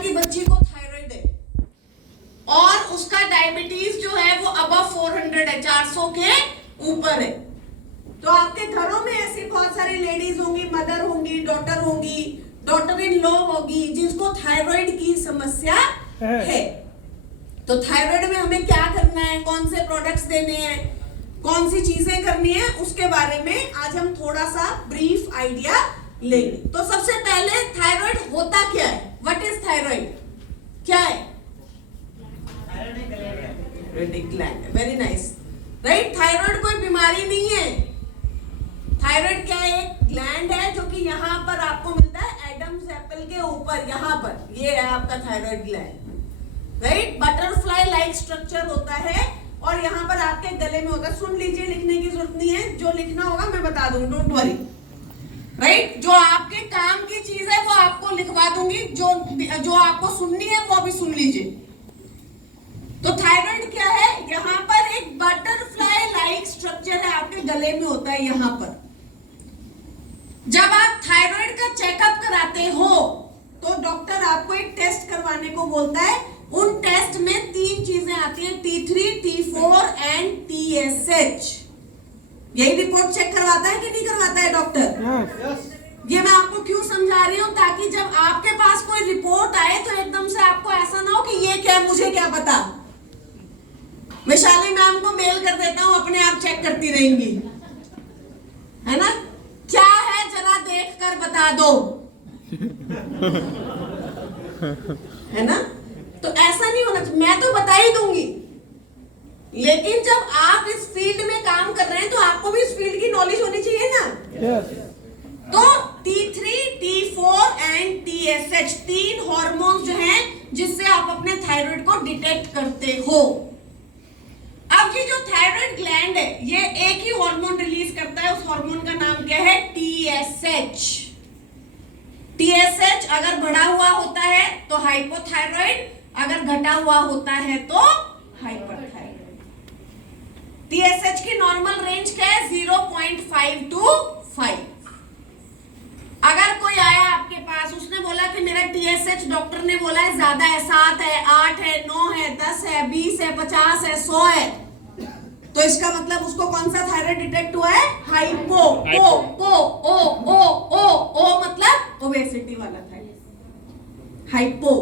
साल की बच्ची को थायराइड है और उसका डायबिटीज जो है वो अबव 400 है, 400 के ऊपर है, तो आपके घरों में ऐसी बहुत सारी लेडीज होंगी, मदर होंगी, डॉटर इन लॉ होगी जिसको थायराइड की समस्या है। तो थायराइड में हमें क्या करना है, कौन से प्रोडक्ट्स देने हैं, कौन सी चीजें करनी है, उसके बारे में आज हम थोड़ा सा ब्रीफ आइडिया लेंगे। तो सबसे पहले थायराइड होता क्या है, व्हाट इज थायराइड, क्या है? Thyroid gland, very nice, right. Thyroid कोई बीमारी नहीं है। थायराइड क्या है, एक ग्लैंड है जो कि यहाँ पर आपको मिलता है एडम्स एप्पल के ऊपर, यहाँ पर ये है आपका thyroid gland, right. Butterfly like structure होता है और यहाँ पर आपके गले में होता है। सुन लीजिए, लिखने की जरूरत नहीं है, जो लिखना होगा मैं बता दूंगी, डोंट वरी, राइट। जो आपके काम की चीज है वो आपको लिखवा दूंगी, जो आपको सुननी है वो अभी सुन लीजिए। तो थायराइड क्या है, यहाँ पर एक बटरफ्लाई लाइक स्ट्रक्चर है, आपके गले में होता है यहाँ पर। जब आप थायराइड का चेकअप कराते हो तो डॉक्टर आपको एक टेस्ट करवाने को बोलता है। उन टेस्ट में 3 चीजें आती हैं, T3, T4 एंड TSH। यही रिपोर्ट चेक करवाता है कि नहीं करवाता है डॉक्टर? ये मैं आपको क्यों समझा रही हूँ, ताकि जब आपके पास कोई रिपोर्ट आए तो एकदम से आपको ऐसा ना हो कि ये क्या, मुझे क्या पता। वैशाली मैम को मेल कर देता हूँ, अपने आप चेक करती रहेंगी, है ना। क्या है जरा देख कर बता दो, है ना। तो ऐसा नहीं होना चाहिए, मैं तो बता ही दूंगी, लेकिन जब आप इस फील्ड में काम कर रहे हैं तो आपको भी इस फील्ड की नॉलेज होनी चाहिए ना। तो T3, T4 and TSH 3 hormones जो हैं जिससे आप अपने थायराइड को डिटेक्ट करते हो। अब ये जो थायराइड ग्लैंड है ये एक ही हार्मोन रिलीज करता है, उस हार्मोन का नाम क्या है, TSH। TSH अगर बढ़ा हुआ होता है तो हाइपोथायराइड, अगर घटा हुआ होता है तो हाइपरथायराइड। TSH की नॉर्मल रेंज क्या है, 0.5 to 5। अगर कोई आया आपके पास, उसने बोला कि मेरा TSH डॉक्टर ने बोला है ज्यादा है, 7 है, 8 है, 9 है, 10 है, 20 है, 50 है, 100 है, तो इसका मतलब उसको कौन सा थायराइड डिटेक्ट हुआ है, हाइपो। ओ मतलब ओबेसिटी वाला थायराइड, हाइपो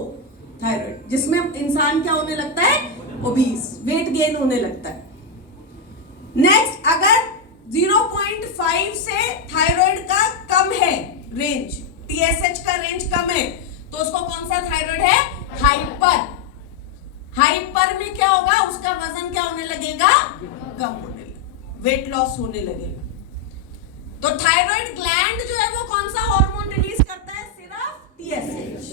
थायराइड, जिसमें इंसान क्या होने लगता है, ओबीस, वेट गेन होने लगता है। नेक्स्ट, अगर 0.5 से थायराइड का कम है रेंज, TSH का रेंज कम है, तो उसको कौन सा थायराइड है, हाइपर। हाइपर में क्या होगा, उसका वजन क्या होने लगेगा, कम होने लगेगा, वेट लॉस होने लगेगा। तो थायराइड ग्लैंड जो है वो कौन सा हार्मोन रिलीज करता है, सिर्फ TSH।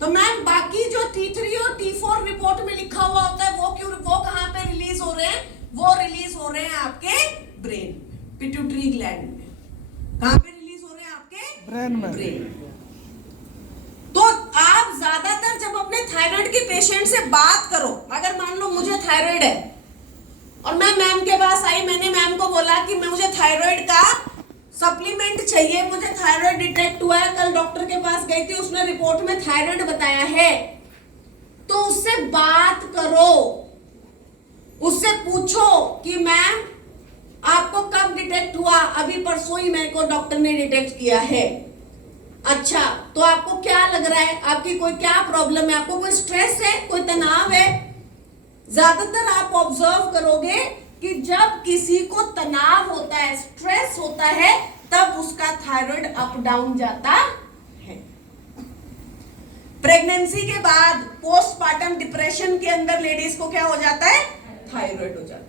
तो मैम बाकी जो T3 और T4 रिपोर्ट में लिखा हुआ होता है वो कहां पे रिलीज हो रहे हैं, वो रिलीज हो रहे हैं आपके ब्रेन, पिट्यूटरी ग्लैंड में। कहां पे रिलीज हो रहे हैं, आपके ब्रेन में। तो आप ज्यादातर जब अपने थायराइड के पेशेंट से बात करो, अगर मान लो मुझे थायराइड है और मैं मैम के पास आई, मैंने मैम को बोला कि मुझे थायराइड का सप्लीमेंट चाहिए, मुझे थायराइड डिटेक्ट हुआ है, कल डॉक्टर के पास गई थी, उसने रिपोर्ट में थायराइड बताया है, तो उससे बात करो, उससे पूछो कि मैम आपको कब डिटेक्ट हुआ, अभी परसों ही मेरे को डॉक्टर ने डिटेक्ट किया है। अच्छा, तो आपको क्या लग रहा है, आपकी कोई क्या प्रॉब्लम है, आपको कोई स्ट्रेस है, कोई तनाव है। ज्यादातर आप ऑब्जर्व करोगे कि जब किसी को तनाव होता है, स्ट्रेस होता है, तब उसका थायराइड अप डाउन जाता है। प्रेगनेंसी के बाद पोस्टपार्टम डिप्रेशन के अंदर लेडीज को क्या हो जाता है, थायराइड हो जाता है।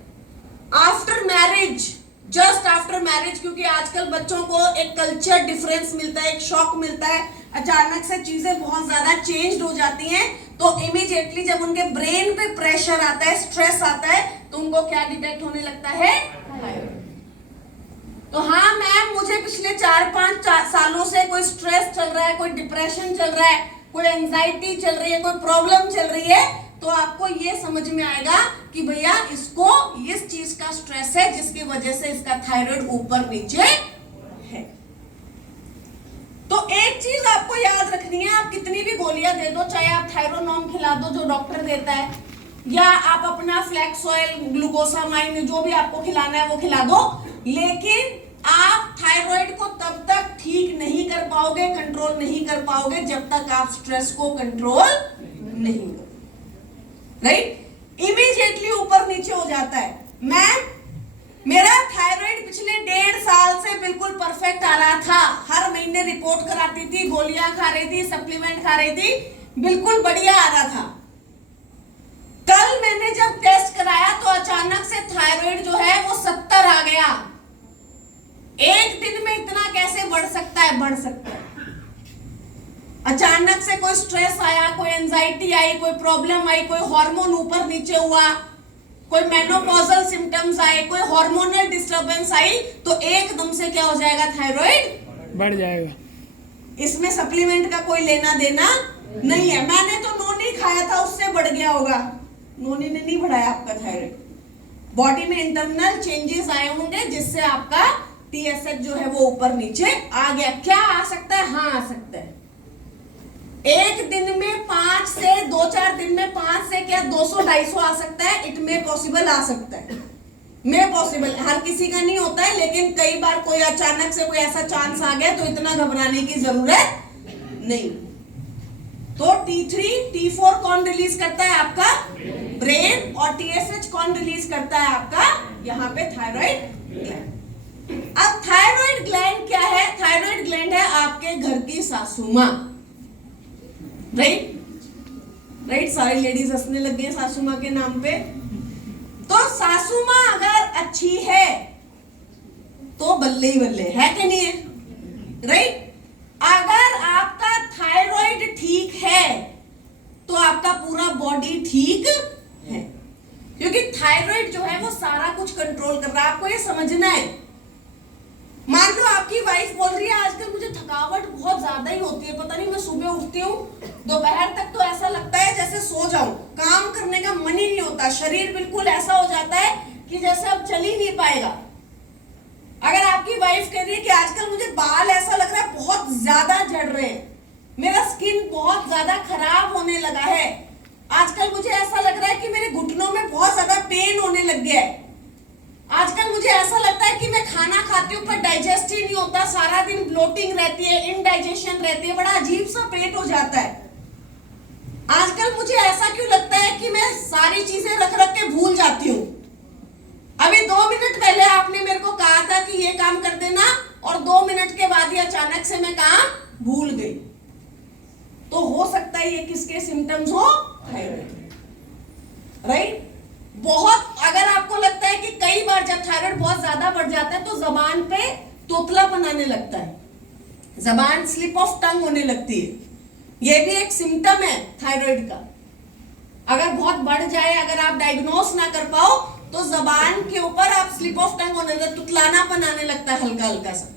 After marriage, just after marriage, क्योंकि आजकल बच्चों को एक कल्चर डिफरेंस मिलता है, एक शॉक मिलता है, अचानक से चीजें बहुत ज्यादा चेंज हो जाती हैं, तो इमीडिएटली जब उनके ब्रेन पे प्रेशर आता है, स्ट्रेस आता है, तो उनको क्या डिटेक्ट होने लगता है, थायराइड। तो हाँ मैम, मुझे पिछले 4-5 सालों से कोई स्ट्रेस चल रहा है, कोई डिप्रेशन चल रहा है, कोई एंजाइटी चल रही है, कोई प्रॉब्लम चल रही है, तो आपको ये समझ में आएगा कि भैया इसको इस चीज का स्ट्रेस है जिसकी वजह से इसका थायराइड ऊपर नीचे है। तो एक चीज आपको याद रखनी है, आप कितनी भी गोलियां दे दो, चाहे आप थायरोनॉम खिला दो जो डॉक्टर देता है, या आप अपना फ्लैक्सोइल, ग्लूकोसामाइन, जो भी आपको खिलाना है वो खिला दो, लेकिन आप थायराइड को तब तक ठीक नहीं कर पाओगे, कंट्रोल नहीं कर पाओगे जब तक आप स्ट्रेस को कंट्रोल नहीं करोगे। राइट? इमीडिएटली ऊपर नीचे हो जाता है। मैम, मेरा थायराइड पिछले 1.5 साल से बिल्कुल परफेक्ट आ रहा था, हर महीने रिपोर्ट कराती थी, गोलियां खा रही थी, सप्लीमेंट खा रही थी, बिल्कुल बढ़िया आ रहा था। कल मैंने जब टेस्ट कराया तो अचानक से थायराइड जो है वो 70 आ गया। एक दिन में इतना कैसे बढ़ सकता है? बढ़ सकता है। अचानक से कोई स्ट्रेस आया, कोई एंजाइटी आई, कोई प्रॉब्लम आई, कोई हार्मोन ऊपर नीचे हुआ, कोई मेनोपॉजल सिम्टम्स आए, कोई हार्मोनल डिस्टरबेंस आई, तो एकदम से क्या हो जाएगा? थायराइड बढ़ जाएगा। इसमें सप्लीमेंट का कोई लेना देना नहीं है। मैंने तो नोनी खाया था, उससे बढ़ गया होगा। नोनी ने नहीं बढ़ाया आपका थायराइड, बॉडी में इंटरनल चेंजेस आए होंगे जिससे आपका TSH जो है वो ऊपर नीचे आ गया। क्या आ सकता है? हाँ, आ सकता है। एक दिन में 5 से 2-4 दिन में 5 से क्या 200-250 आ सकता है। इट में पॉसिबल, आ सकता है, में पॉसिबल, हर किसी का नहीं होता है, लेकिन कई बार कोई अचानक से कोई ऐसा चांस आ गया तो इतना घबराने की जरूरत नहीं। तो T3, T4 कौन रिलीज करता है? आपका ब्रेन। और TSH कौन रिलीज करता है? आपका यहाँ पे थायराइड ग्लैंड। अब थायराइड ग्लैंड क्या है? थायराइड ग्लैंड है आपके घर की सासू माँ। राइट? राइट? सारी लेडीज हंसने लग गई सासू माँ के नाम पे। तो सासू माँ अगर अच्छी है तो बल्ले ही बल्ले है कि नहीं है? राइट? अगर आपका थायराइड ठीक है तो आपका पूरा बॉडी ठीक है, क्योंकि थायराइड जो है वो सारा कुछ कंट्रोल कर रहा है। आपको ये समझना है। मान लो आपकी वाइफ बोल रही है आजकल मुझे थकावट बहुत ज्यादा ही होती है, पता नहीं, मैं सुबह उठती हूँ दोपहर तक तो ऐसा लगता है जैसे सो जाऊं, काम करने का मन ही नहीं होता, शरीर बिल्कुल ऐसा हो जाता है कि जैसे अब चल ही नहीं पाएगा। अगर आपकी वाइफ कह रही है कि आजकल मुझे बाल ऐसा लग रहा है बहुत ज्यादा झड़ रहे हैं, मेरा स्किन बहुत ज्यादा खराब होने लगा है, आजकल मुझे ऐसा लग रहा है कि मेरे घुटनों में बहुत ज्यादा पेन होने लग गया है, आजकल मुझे ऐसा लगता है कि मैं खाना खाती हूँ पर डाइजेस्ट ही नहीं होता, सारा दिन ब्लोटिंग रहती है, इनडाइजेशन रहती है, बड़ा अजीब सा पेट हो जाता है, आजकल मुझे ऐसा क्यों लगता है कि मैं सारी चीजें रख रख के भूल जाती हूँ। अभी 2 मिनट पहले आपने मेरे को कहा था कि ये काम कर देना और 2 मिनट के बाद ही अचानक से मैं काम भूल गई। तो हो सकता है ये किसके सिम्टम्स हो? थायराइड। राइट? बहुत, अगर आपको लगता है कि कई बार जब थायराइड बहुत ज्यादा बढ़ जाता है तो जबान पे तोतलापन आने लगता है, जबान स्लिप ऑफ टंग होने लगती है, ये भी एक सिम्टम है थायराइड का। अगर बहुत बढ़ जाए, अगर आप डायग्नोस ना कर पाओ तो जबान के ऊपर आप स्लिप ऑफ टंग होने लगता है, तुतलानापन आने लगता है हल्का हल्का सा,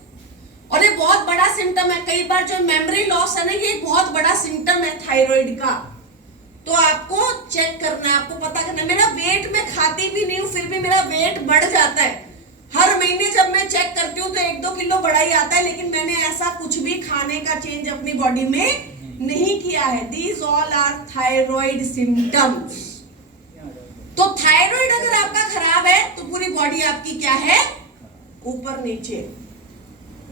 और ये बहुत बड़ा सिम्टम है। कई बार जो मेमोरी लॉस है ना, ये एक बहुत बड़ा सिम्टम है थायराइड का। तो आपको चेक करना है, आपको पता करना है। मेरा वेट, मैं खाती भी नहीं हूँ फिर भी मेरा वेट बढ़ जाता है, हर महीने जब मैं चेक करती हूँ तो 1-2 किलो बढ़ा ही आता है, लेकिन मैंने ऐसा कुछ भी खाने का चेंज अपनी बॉडी में नहीं किया है। These all are thyroid symptoms. तो थायराइड अगर आपका खराब है तो पूरी बॉडी आपकी क्या है? ऊपर नीचे।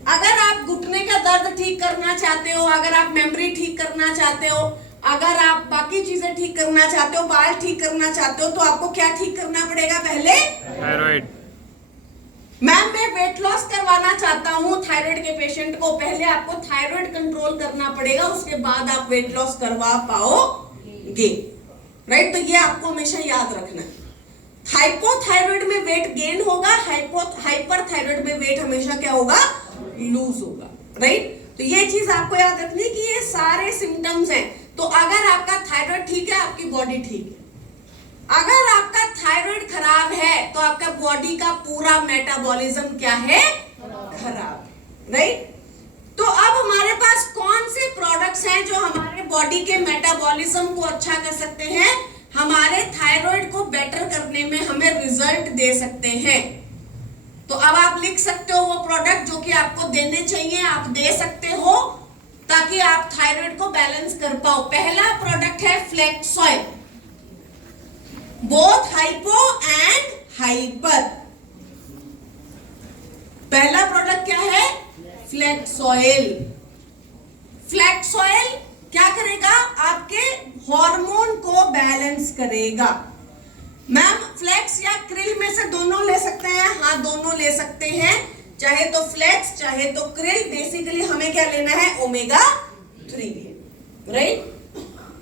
अगर आप घुटने का दर्द ठीक करना चाहते हो, अगर आप मेमोरी ठीक करना चाहते हो, अगर आप बाकी चीजें ठीक करना चाहते हो, बाल ठीक करना चाहते हो, तो आपको क्या ठीक करना पड़ेगा? पहले थायराइड। मैम, मैं वेट लॉस करवाना चाहता हूँ थायराइड के पेशेंट को, पहले आपको थायराइड कंट्रोल करना पड़ेगा, उसके बाद आप वेट लॉस करवा पाओगे। राइट? तो ये आपको हमेशा याद रखना है। हाइपोथायराइड में वेट गेन होगा, हाइपर थायराइड में वेट हमेशा क्या होगा? लूज होगा। राइट? तो ये चीज आपको याद रखनी कि ये सारे सिम्टम्स हैं। तो अगर आपका थायराइड ठीक है, आपकी बॉडी ठीक है। अगर आपका थायराइड खराब है तो आपका बॉडी का पूरा मेटाबॉलिज्म क्या है? खराब। राइट? तो अब हमारे पास कौन से प्रोडक्ट्स हैं जो हमारे बॉडी के मेटाबॉलिज्म को अच्छा कर सकते हैं, हमारे थायराइड को बेटर करने में हमें रिजल्ट दे सकते हैं? तो अब आप लिख सकते हो वो प्रोडक्ट जो कि आपको देने चाहिए, आप दे सकते हो, ताकि आप थायराइड को बैलेंस कर पाओ। पहला प्रोडक्ट है फ्लेक्सॉइल, बोथ हाइपो एंड हाइपर। पहला प्रोडक्ट क्या है? फ्लेक्सॉइल। फ्लेक्सॉइल क्या करेगा? आपके हार्मोन को बैलेंस करेगा। मैम फ्लेक्स या क्रिल में से दोनों ले सकते हैं? हाँ, दोनों ले सकते हैं, चाहे तो फ्लेक्स चाहे तो क्रिल। बेसिकली हमें क्या लेना है? Omega 3, right.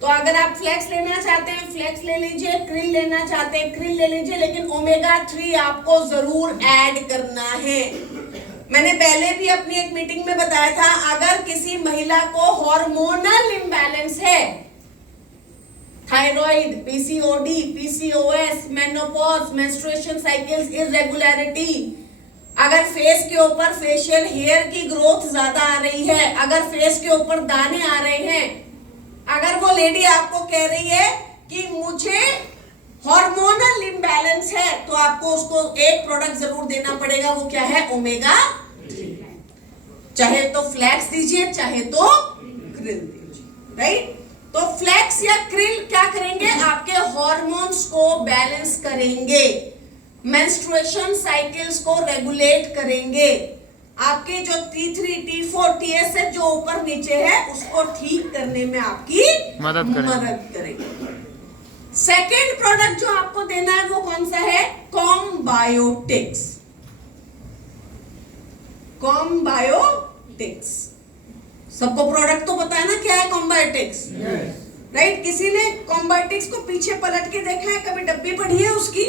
तो अगर आप फ्लेक्स लेना चाहते हैं फ्लेक्स ले लीजिए, क्रिल लेना चाहते हैं क्रिल ले लीजिए, लेकिन ओमेगा 3 आपको जरूर ऐड करना है। मैंने पहले भी अपनी एक मीटिंग में बताया था, अगर किसी महिला को हार्मोनल इंबैलेंस है, thyroid, PCOD, PCOS, menopause, menstruation cycles irregularity, अगर फेस के ऊपर फेशियल हेयर की ग्रोथ ज्यादा आ रही है, अगर फेस के ऊपर दाने आ रहे हैं, अगर वो लेडी आपको कह रही है कि मुझे हार्मोनल इंबैलेंस है, तो आपको उसको एक प्रोडक्ट जरूर देना पड़ेगा। वो क्या है? ओमेगा 3। चाहे तो फ्लैक्स दीजिए चाहे तो क्रिल दीजिए, राइट। तो फ्लैक्स या क्रिल क्या करेंगे? आपके हार्मोन्स को बैलेंस करेंगे, मेंस्ट्रुएशन साइकिल्स को रेगुलेट करेंगे, आपके जो T3, T4, TSH जो ऊपर नीचे है उसको ठीक करने में आपकी मदद करेंगे। सेकेंड प्रोडक्ट जो आपको देना है वो कौन सा है? कॉम्बायोटिक्स। कॉम्बायोटिक्स सबको प्रोडक्ट तो पता है ना क्या है कॉम्बायोटिक्स, राइट। किसी ने कॉम्बायोटिक्स को पीछे पलट के देखा है? कभी डब्बी पढ़ी है उसकी?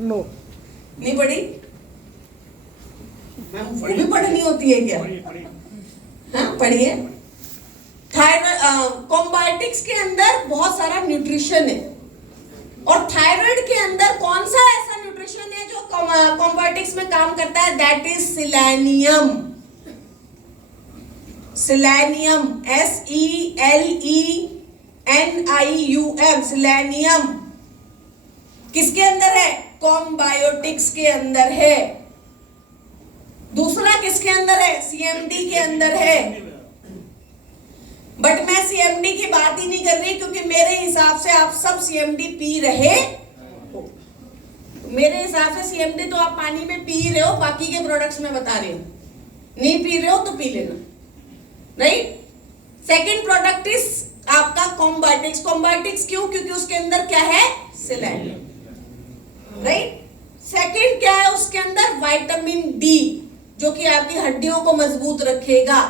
नो, नहीं पढ़ी? वो भी पढ़नी होती है क्या? हाँ, पढ़िए। थायराइड कॉम्बायोटिक्स के अंदर बहुत सारा न्यूट्रिशन है, और थायराइड के अंदर कौन सा ऐसा न्यूट्रिशन है जो कॉम्बायोटिक्स में काम करता है? That is selenium. Selenium, SELENIUM, selenium किसके अंदर है? कॉम्बायोटिक्स के अंदर है। दूसरा किसके अंदर है? CMD के अंदर है। बट मैं CMD की बात ही नहीं कर रही, क्योंकि मेरे हिसाब से आप सब CMD पी रहे हो। मेरे हिसाब से CMD तो आप पानी में पी रहे हो, बाकी के प्रोडक्ट्स में बता रही हूं। नहीं पी रहे हो तो पी लेना, राइट। सेकेंड प्रोडक्ट इज आपका कॉम्बायोटिक्स। कॉम्बायोटिक्स क्यों? क्योंकि उसके अंदर क्या है? Selenium, right. सेकेंड क्या है? उसके अंदर विटामिन डी, जो कि आपकी हड्डियों को मजबूत रखेगा।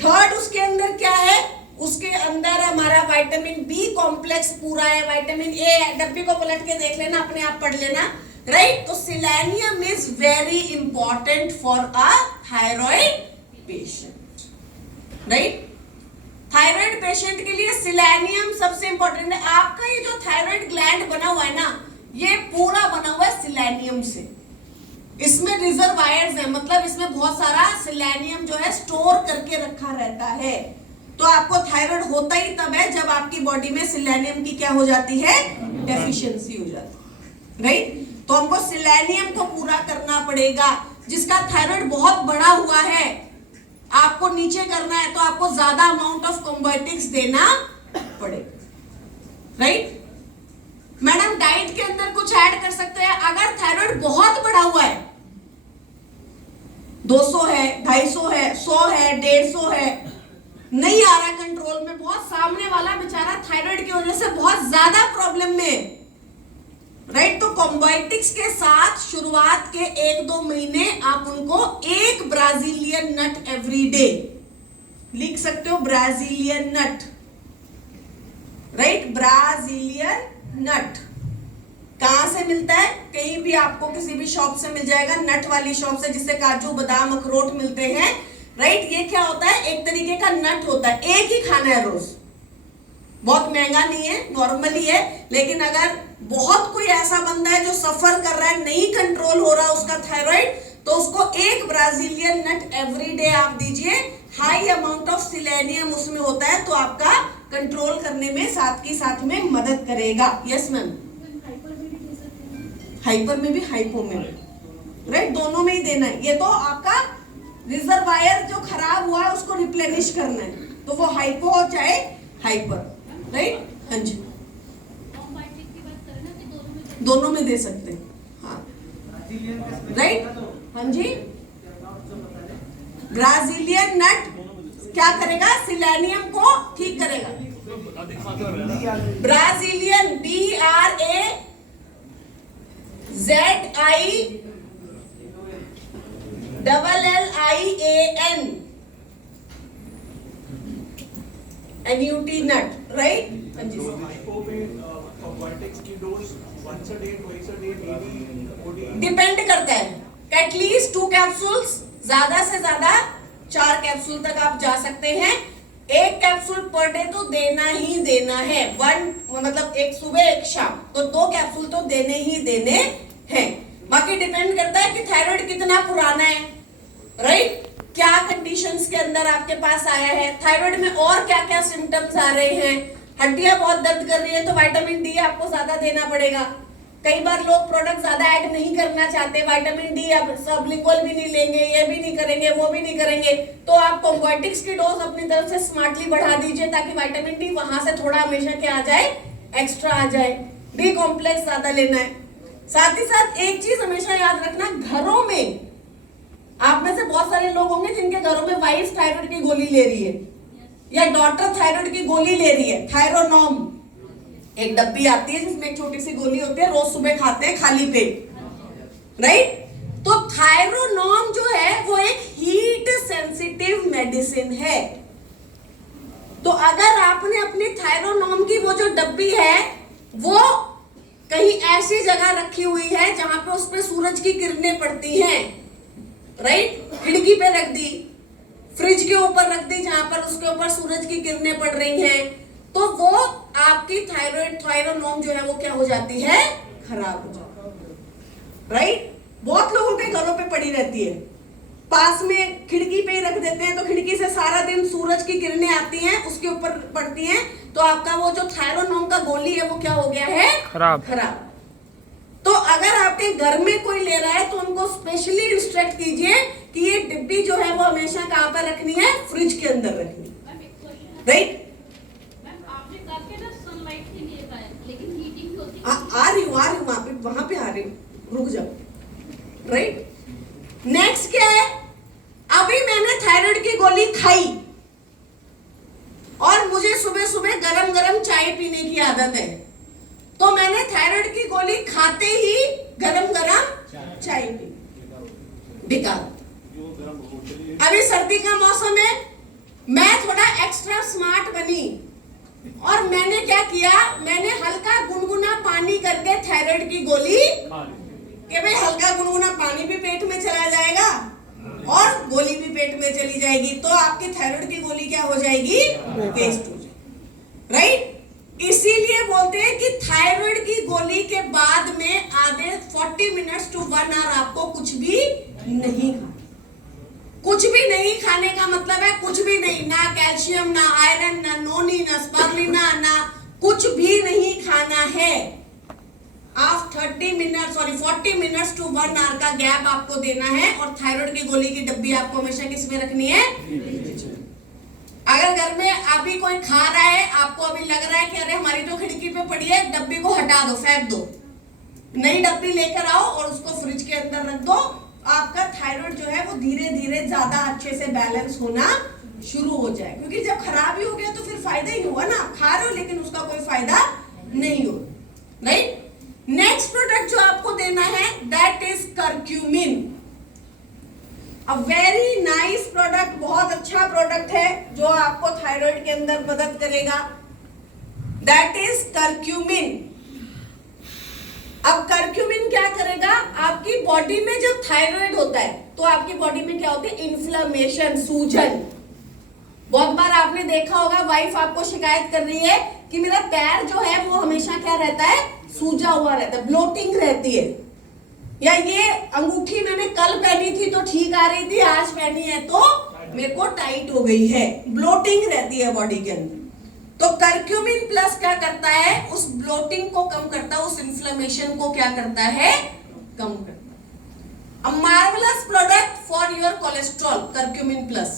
थर्ड उसके अंदर क्या है? उसके अंदर हमारा विटामिन बी कॉम्प्लेक्स पूरा है। विटामिन ए, डब्बी को पलट के देख लेना, अपने आप पढ़ लेना, राइट। तो selenium is very important for a thyroid patient, right. Thyroid patient के लिए सेलेनियम सबसे इंपॉर्टेंट है। आपका ये जो थायराइड ग्लैंड बना हुआ है ना, ये पूरा बना हुआ है सेलेनियम से। इसमें रिजर्वायर्स है, मतलब इसमें बहुत सारा सेलेनियम जो है स्टोर करके रखा रहता है। तो आपको थायराइड होता ही तब है जब आपकी बॉडी में सेलेनियम की क्या हो जाती है? डेफिशिएंसी हो जाती है, राइट। तो हमको सेलेनियम को पूरा करना पड़ेगा। जिसका थायराइड बहुत बड़ा हुआ है, आपको नीचे करना है, तो आपको ज्यादा अमाउंट ऑफ कॉम्बायोटिक्स देना पड़ेगा, राइट। मैडम डाइट के अंदर कुछ ऐड कर सकते हैं? अगर थायराइड बहुत बड़ा हुआ है, 200 है, 250 है, 100 है, 150 है, नहीं आ रहा कंट्रोल में, बहुत सामने वाला बेचारा थायराइड की वजह से बहुत ज्यादा प्रॉब्लम में, राइट। तो कॉम्बायोटिक्स के साथ शुरुआत के 1-2 महीने आप उनको एक ब्राजीलियन नट एवरी डे, लिख सकते हो ब्राजीलियन नट, राइट। ब्राजीलियन नट कहां से मिलता है? कहीं भी आपको किसी भी शॉप से मिल जाएगा, नट वाली शॉप से, जिससे काजू बादाम अखरोट मिलते हैं, राइट। ये क्या होता है? एक तरीके का नट होता है, एक ही खाना है रोज, बहुत महंगा नहीं है, नॉर्मली है। लेकिन अगर बहुत कोई ऐसा बंदा है जो सफर कर रहा है, नहीं कंट्रोल हो रहा उसका थायराइड, तो उसको एक ब्राजीलियन नट एवरी डे आप दीजिए। हाई अमाउंट ऑफ सेलेनियम उसमें होता है, तो आपका कंट्रोल करने में साथ की साथ में मदद करेगा। यस मैम, हाइपर में भी हाइपो में भी, राइट, दोनों में ही देना है। ये तो आपका रिजर्वायर जो खराब हुआ है उसको रिप्लेनिश करना है, तो वो हाइपो हो चाहे हाइपर, राइट। हाँ जी, दोनों में दे सकते हैं, हाँ राइट। हाँ जी, ब्राजीलियन नट क्या करेगा, सिलेनियम को ठीक करेगा। ब्राजीलियन BRAZILLIAN NUT नट, राइट। डिपेंड करता है, एटलीस्ट 2 कैप्सूल्स, ज्यादा से ज्यादा 4 कैप्सूल तक आप जा सकते हैं। 1 कैप्सूल पर डे तो देना ही देना है, 1 मतलब एक सुबह एक शाम, तो 2 कैप्सूल तो देने ही देने हैं। बाकी डिपेंड करता है कि थायराइड कितना पुराना है, राइट, क्या कंडीशंस के अंदर आपके पास आया है, थायराइड में और क्या क्या सिम्टम्स आ रहे हैं। हड्डियां बहुत दर्द कर रही है तो विटामिन डी आपको ज्यादा देना पड़ेगा। कई बार लोग प्रोडक्ट ज्यादा ऐड नहीं करना चाहते, विटामिन डी आप सबलिंगुअल भी नहीं लेंगे, ये भी नहीं करेंगे, वो भी नहीं करेंगे, तो आप कॉम्बोटिक्स की डोज अपनी तरफ से स्मार्टली बढ़ा दीजिए ताकि विटामिन डी वहां से थोड़ा हमेशा क्या आ जाए, एक्स्ट्रा आ जाए। बी कॉम्प्लेक्स ज्यादा लेना है। साथ ही साथ एक चीज हमेशा याद रखना, घरों में आप में से बहुत सारे लोग होंगे जिनके घरों में वाइफ थायराइड की गोली ले रही है या डॉटर थायराइड की गोली ले रही है, थायरोनॉम एक डब्बी आती है जिसमें एक छोटी सी गोली होती है, रोज सुबह खाते हैं खाली पेट, राइट। तो थायरोनॉम जो है वो एक हीट सेंसिटिव मेडिसिन है। तो अगर आपने अपनी थायरोनॉम की वो जो डब्बी है वो कहीं ऐसी जगह रखी हुई है जहां पे उस पे सूरज की किरणें पड़ती हैं, राइट, खिड़की पे रख दी, फ्रिज के ऊपर रख दी जहां पर उसके ऊपर सूरज की किरणें पड़ रही हैं, तो वो आपकी थायरोनॉम जो है वो क्या हो जाती है, खराब हो जाती है, राइट। बहुत लोगों के घरों पे पड़ी रहती है, पास में खिड़की पे ही रख देते हैं, तो खिड़की से सारा दिन सूरज की किरणें आती हैं, उसके ऊपर पड़ती हैं, तो आपका वो जो थायरोनॉम का गोली है वो क्या हो गया है, खराब। तो अगर आपके घर में कोई ले रहा है तो उनको स्पेशली इंस्ट्रक्ट कीजिए कि ये डिब्बी जो है वो हमेशा कहाँ पर रखनी है, फ्रिज के अंदर रखनी है, राइट। आ रही हूँ वहां पे आ रही हूँ, रुक जाओ, राइट। नेक्स्ट क्या है, अभी मैंने थायराइड की गोली खाई और मुझे सुबह सुबह गरम गरम चाय पीने की आदत है, तो मैंने थायराइड की गोली खाते ही गरम गरम चाय पी, बेकार। अभी सर्दी का मौसम है, मैं थोड़ा एक्स्ट्रा स्मार्ट बनी और मैंने क्या किया, मैंने हल्का गुनगुना पानी करके थायराइड की गोली, कि भाई हल्का गुनगुना पानी भी पेट में चला जाएगा और गोली भी पेट में चली जाएगी, तो आपकी थायराइड की गोली क्या हो जाएगी, वेस्ट हो जाएगी, राइट। इसीलिए बोलते हैं कि थायराइड की गोली के बाद में आधे 40 मिनट्स टू 1 आवर आपको कुछ भी नहीं खाना। कुछ भी नहीं खाने का मतलब है कुछ भी नहीं, ना कैल्शियम, ना आयरन, ना नोनी, ना स्पारुलिना, ना कुछ भी नहीं खाना है। आप 40 मिनट्स टू 1 आवर का गैप आपको देना है और थायराइड की गोली की डब्बी आपको हमेशा किस में रखनी है, अगर घर में अभी कोई खा रहा है, आपको अभी लग रहा है कि अरे हमारी तो खिड़की पे पड़ी है, डब्बी को हटा दो, फेंक दो, नई डब्बी लेकर आओ और उसको फ्रिज के अंदर रख दो, आपका थायराइड जो है वो धीरे धीरे ज्यादा अच्छे से बैलेंस होना शुरू हो जाए। क्योंकि जब खराब ही हो गया तो फिर फायदा ही हुआ ना, खा रहे हो लेकिन उसका कोई फायदा नहीं हो, राइट। नेक्स्ट प्रोडक्ट जो आपको देना है that is curcumin, a very nice product, बहुत अच्छा प्रोडक्ट है जो आपको थायराइड के अंदर मदद करेगा, दैट इज करक्यूमिन। अब करक्यूमिन क्या करेगा, आपकी बॉडी में जब थायराइड होता है तो आपकी बॉडी में क्या होती है, इन्फ्लेमेशन, सूजन। बहुत बार आपने देखा होगा वाइफ आपको शिकायत कर रही है कि मेरा पैर जो है वो हमेशा क्या रहता है, सूजा हुआ रहता है, ब्लोटिंग रहती है, या ये अंगूठी मैंने कल पहनी थी तो ठीक आ रही थी, आज पहनी है तो मेरे को टाइट हो गई है, ब्लोटिंग रहती है बॉडी के अंदर। तो करक्यूमिन प्लस क्या करता है, उस ब्लोटिंग को कम करता है, उस इन्फ्लेमेशन को क्या करता है, कम करता है। अ marvellous product for your cholesterol, curcumin plus.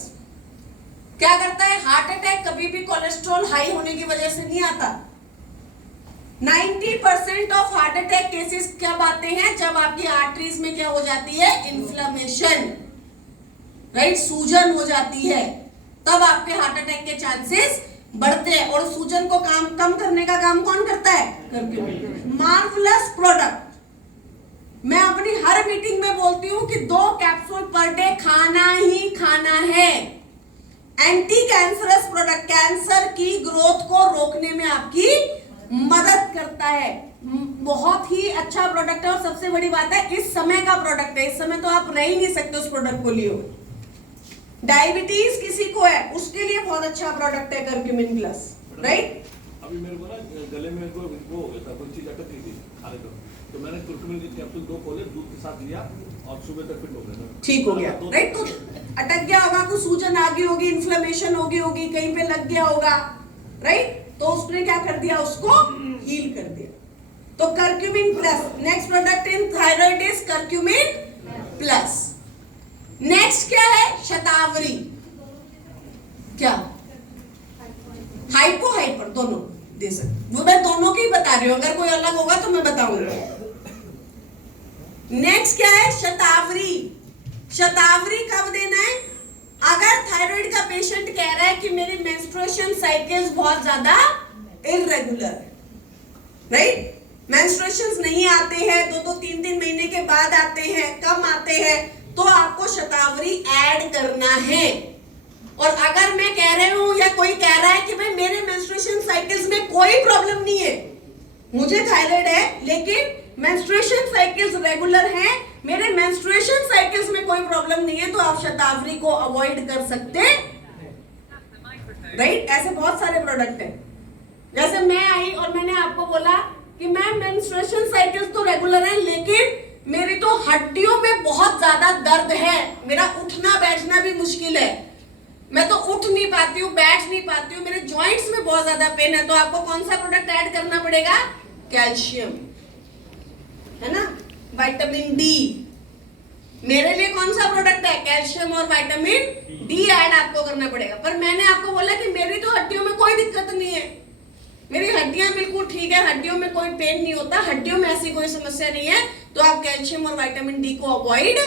क्या करता है? हार्ट अटैक कभी भी कोलेस्ट्रॉल हाई होने की वजह से नहीं आता। 90% ऑफ हार्ट अटैक केसेस कब आते हैं? जब आपकी आर्टरीज में क्या हो जाती है? इन्फ्लेमेशन, राइट, सूजन हो जाती है, तब आपके हार्ट अटैक के चांसेस बढ़ते हैं। और सूजन को कम करने का काम कौन करता है? करक्यूमिन। Marvellous product. मैं अपनी हर मीटिंग में बोलती हूं कि 2 कैप्सूल पर डे खाना ही खाना है। एंटी कैंसरस प्रोडक्ट, कैंसर की ग्रोथ को रोकने में आपकी मदद करता है। बहुत ही अच्छा प्रोडक्ट है और सबसे बड़ी बात है इस समय का प्रोडक्ट है। इस समय तो आप रह ही नहीं सकते उस प्रोडक्ट को लिए। डायबिटीज किसी को है उसके लिए बहुत अच्छा प्रोडक्ट है करक्यूमिन प्लस, राइट। अभी मेरे को ना गले में वो हो गया था, कोई चीज अटक गई थी खाने को, तो मैंने करक्यूमिन की कैप्सूल 2 खोले, दूध के साथ लिया और सुबह तक फिट हो गया, ठीक हो गया, राइट। तो अटक गया होगा, कुछ सूजन आ गई होगी, इन्फ्लेमेशन हो गई होगी, कहीं पे लग गया होगा, राइट। तो उसने क्या कर दिया? उसको हील कर दिया। तो curcumin plus. Next product in thyroid is curcumin plus. Next क्या है? शतावरी। क्या? हाइपो हाइपर दोनों दे सकते। वो मैं दोनों की बता रही हूं, अगर कोई अलग होगा तो मैं बताऊंगा। नेक्स्ट क्या है? शतावरी। शतावरी कब देना है? अगर थायराइड का पेशेंट कह रहा है कि मेरी मेंस्ट्रुएशन साइकिल्स बहुत ज्यादा इररेगुलर है, राइट, मेंस्ट्रुएशंस नहीं आते हैं, 2-2, 3-3 महीने के बाद आते हैं, कम आते हैं, तो आपको शतावरी ऐड करना है। और अगर मैं कह रही हूं या कोई कह रहा है कि भाई मेरे मेंस्ट्रुएशन साइकिल्स में कोई प्रॉब्लम नहीं है, मुझे थायराइड है लेकिन मेंस्ट्रुएशन साइकिल्स रेगुलर हैं, मेरे मेंस्ट्रुएशन साइकिल्स में कोई प्रॉब्लम नहीं है, तो आप शतावरी को अवॉइड कर सकते, राइट। ऐसे बहुत सारे प्रोडक्ट हैं। जैसे मैं आई और मैंने आपको बोला कि मैम मेंस्ट्रुएशन साइकिल्स तो रेगुलर हैं लेकिन मेरी तो हड्डियों में बहुत ज्यादा दर्द है, मेरा उठना बैठना भी मुश्किल है, मैं तो उठ नहीं पाती हूँ, बैठ नहीं पाती हूँ, मेरे जॉइंट्स में बहुत ज्यादा पेन है, तो आपको कौन सा प्रोडक्ट ऐड करना पड़ेगा? कैल्शियम, है ना, विटामिन डी। मेरे लिए कौन सा प्रोडक्ट है? कैल्शियम और विटामिन डी ऐड आपको करना पड़ेगा। पर मैंने आपको बोला कि मेरी तो हड्डियों में कोई दिक्कत नहीं है, मेरी हड्डियां बिल्कुल ठीक है, हड्डियों में कोई पेन नहीं होता, हड्डियों में ऐसी कोई समस्या नहीं है, तो आप कैल्शियम और विटामिन डी को अवॉइड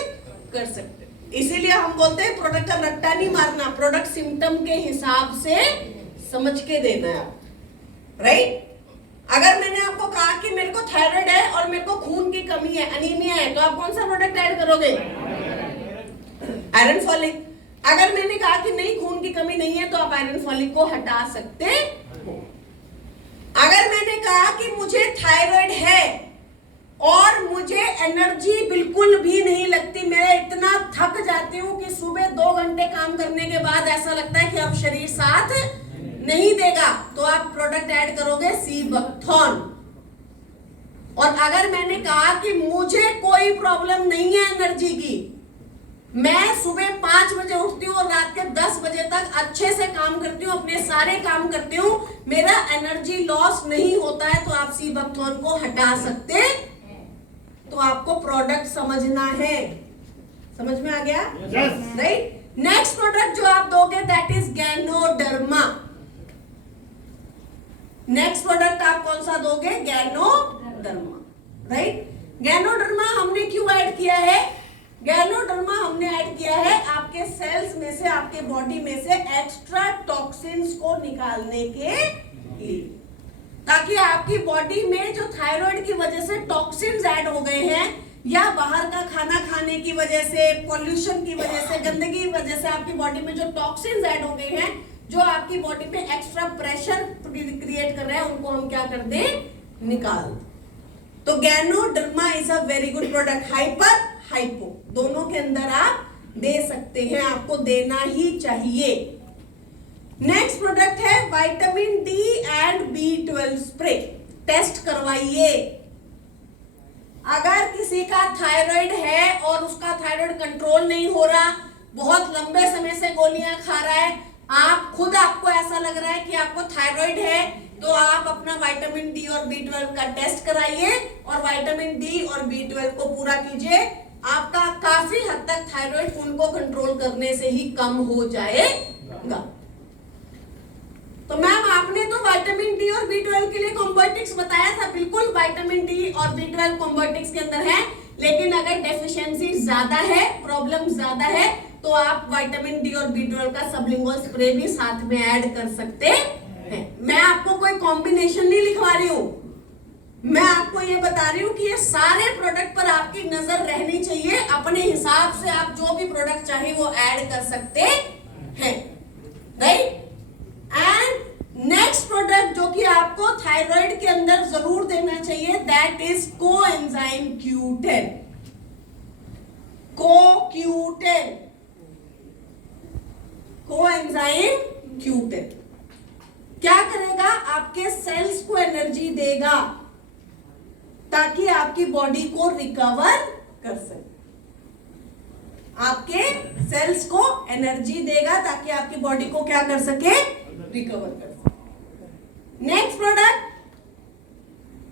कर सकते हैं। इसीलिए हम बोलते हैं प्रोडक्ट का रट्टा नहीं मारना, प्रोडक्ट सिम्टम के हिसाब से समझ के देना है, राइट। अगर मैंने आपको कहा कि मेरे को थायराइड है और मेरे को खून की कमी है, अनीमिया है, तो आप कौन सा प्रोडक्ट ऐड करोगे? Iron folic. अगर मैंने कहा कि नहीं खून की कमी नहीं है, तो आप आयरन फॉलिक को हटा सकते हो। अगर मैंने कहा कि मुझे थायराइड है और मुझे एनर्जी बिल्कुल भी नहीं लगती, मैं इतना थक जाती हूँ कि सुबह 2 घंटे काम करने के बाद ऐसा लगता है कि अब शरीर साथ नहीं देगा, तो आप प्रोडक्ट ऐड करोगे सीबकथॉन। और अगर मैंने कहा कि मुझे कोई प्रॉब्लम नहीं है एनर्जी की, मैं सुबह 5 बजे उठती हूँ और रात के 10 बजे तक अच्छे से काम करती हूँ, अपने सारे काम करती हूँ, मेरा एनर्जी लॉस नहीं होता है, तो आप सीबकथॉन को हटा सकते। तो आपको प्रोडक्ट समझना है, समझ में आ गया? राइट। नेक्स्ट प्रोडक्ट जो आप दोगे that is ganoderma. Next product आप कौन सा दोगे? Ganoderma, right. गैनोडर्मा हमने क्यों ऐड किया है? गैनोडर्मा हमने ऐड किया है आपके सेल्स में से, आपके बॉडी में से एक्स्ट्रा टॉक्सिन्स को निकालने के लिए, ताकि आपकी बॉडी में जो थायराइड की वजह से टॉक्सिन्स ऐड हो गए हैं, या बाहर का खाना खाने की वजह से, पॉल्यूशन की वजह से, गंदगी की वजह से आपकी बॉडी में जो टॉक्सिन्स ऐड हो गए हैं, जो आपकी बॉडी पे एक्स्ट्रा प्रेशर क्रिएट कर रहे हैं, उनको हम क्या कर दें? निकाल। तो ganoderma is a very good product. Hyper hypo दोनों के अंदर आप दे सकते हैं, आपको देना ही चाहिए। नेक्स्ट प्रोडक्ट है vitamin D and B12 spray. Test करवाइए। अगर किसी का थायराइड है और उसका थायराइड कंट्रोल नहीं हो रहा, बहुत लंबे समय से गोलियां खा रहा है, आप खुद आपको ऐसा लग रहा है कि आपको थायराइड है, तो आप अपना विटामिन डी और B12 का टेस्ट कराइए और विटामिन डी और B12 को पूरा कीजिए। आपका काफी हद तक थायराइड उनको कंट्रोल करने से ही कम हो जाएगा। तो मैम आपने तो विटामिन डी और B12 के लिए कॉम्बोटिक्स बताया था, बिल्कुल विटामिन डी और B12 कॉम्बोटिक्स के अंदर है, लेकिन अगर डेफिशिएंसी ज्यादा है, प्रॉब्लम ज्यादा है, तो आप विटामिन डी और B12 का सबलिंगुअल स्प्रे भी साथ में ऐड कर सकते हैं। मैं आपको कोई कॉम्बिनेशन नहीं लिखवा रही हूं, मैं आपको ये बता रही हूँ कि ये सारे प्रोडक्ट पर आपकी नजर रहनी चाहिए। अपने हिसाब से आप जो भी प्रोडक्ट चाहे वो ऐड कर सकते हैं, राइट। एंड नेक्स्ट प्रोडक्ट जो कि आपको थायराइड के अंदर जरूर देना चाहिए, that is coenzyme Q10। CoQ10, coenzyme Q10 क्या करेगा? आपके सेल्स को एनर्जी देगा ताकि आपकी बॉडी को रिकवर कर सके। आपके सेल्स को एनर्जी देगा ताकि आपकी बॉडी को क्या कर सके? रिकवर कर सके। Next product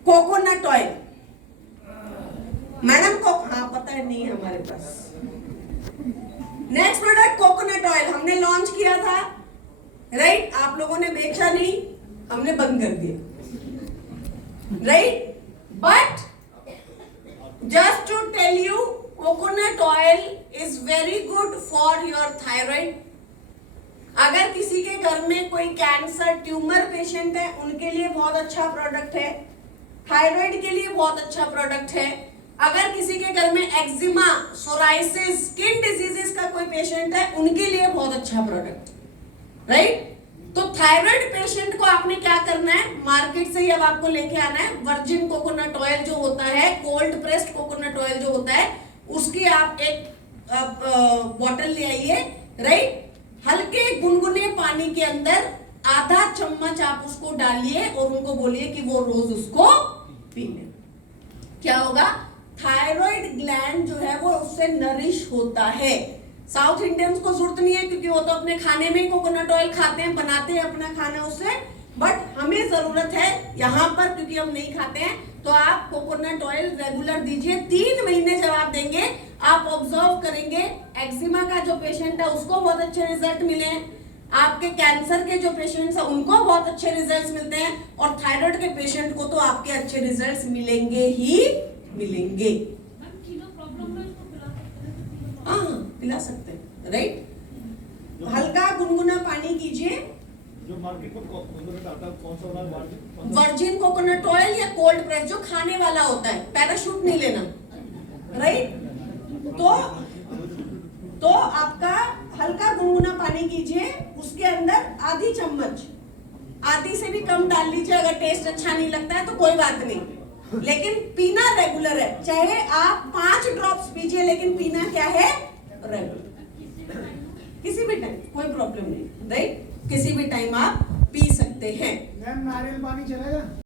coconut oil. Madam को हाँ पता है, नहीं है हमारे पास। नेक्स्ट प्रोडक्ट कोकोनट ऑयल हमने लॉन्च किया था, राइट। आप लोगों ने बेचा नहीं, हमने बंद कर दिया, right. But just to tell you, coconut oil is very good for your thyroid. अगर किसी के घर में कोई कैंसर ट्यूमर पेशेंट है, उनके लिए बहुत अच्छा प्रोडक्ट है। थायराइड के लिए बहुत अच्छा प्रोडक्ट है। अगर किसी के घर में एक्जिमा, सोराइसिस, स्किन डिजीजेस का कोई पेशेंट है, उनके लिए बहुत अच्छा प्रोडक्ट, राइट। तो थायराइड पेशेंट को आपने क्या करना है? मार्केट से ही अब आपको लेके आना है वर्जिन कोकोनट ऑयल जो होता है, कोल्ड प्रेस्ड कोकोनट ऑयल जो होता है, उसकी आप एक बॉटल ले आइए, राइट। हल्के गुनगुने पानी के अंदर आधा चम्मच आप उसको डालिए और उनको बोलिए कि वो रोज उसको पी लें। क्या होगा? थायराइड ग्लैंड जो है वो उससे नरिश होता है। साउथ इंडियंस को जरूरत नहीं है क्योंकि वो तो अपने खाने में ही कोकोनट ऑयल खाते हैं, बनाते हैं अपना खाना उससे, बट हमें जरूरत है यहाँ पर क्योंकि हम नहीं खाते हैं। तो आप कोकोनट ऑयल रेगुलर दीजिए। 3 महीने जब आप देंगे, आप ऑब्जर्व करेंगे एक्जिमा का जो पेशेंट है उसको बहुत अच्छे रिजल्ट मिले हैं, आपके कैंसर के जो पेशेंट्स हैं उनको बहुत अच्छे रिजल्ट्स मिलते हैं, और थायराइड के पेशेंट को तो आपके अच्छे रिजल्ट्स मिलेंगे ही मिलेंगे। हाँ, पिला सकते हैं, राइट। हल्का गुनगुना पानी कीजिए। जो मार्केट में कोकोनट आता है, कौन सा वाला? वर्जिन कोकोनट ऑयल या कोल्ड प्रेस जो खाने वाला होता है, पैराशूट नहीं लेना, राइट। तो आपका हल्का गुनगुना पानी कीजिए, उसके अंदर आधी चम्मच, आधी से भी कम डाल लीजिए। अगर टेस्ट अच्छा नहीं लगता है तो कोई बात नहीं, लेकिन पीना रेगुलर है। चाहे आप 5 ड्रॉप्स पीजिए, लेकिन पीना क्या है? रेगुलर, किसी भी टाइम, कोई प्रॉब्लम नहीं, राइट। किसी भी टाइम आप पी सकते हैं। मैम नारियल पानी चलेगा?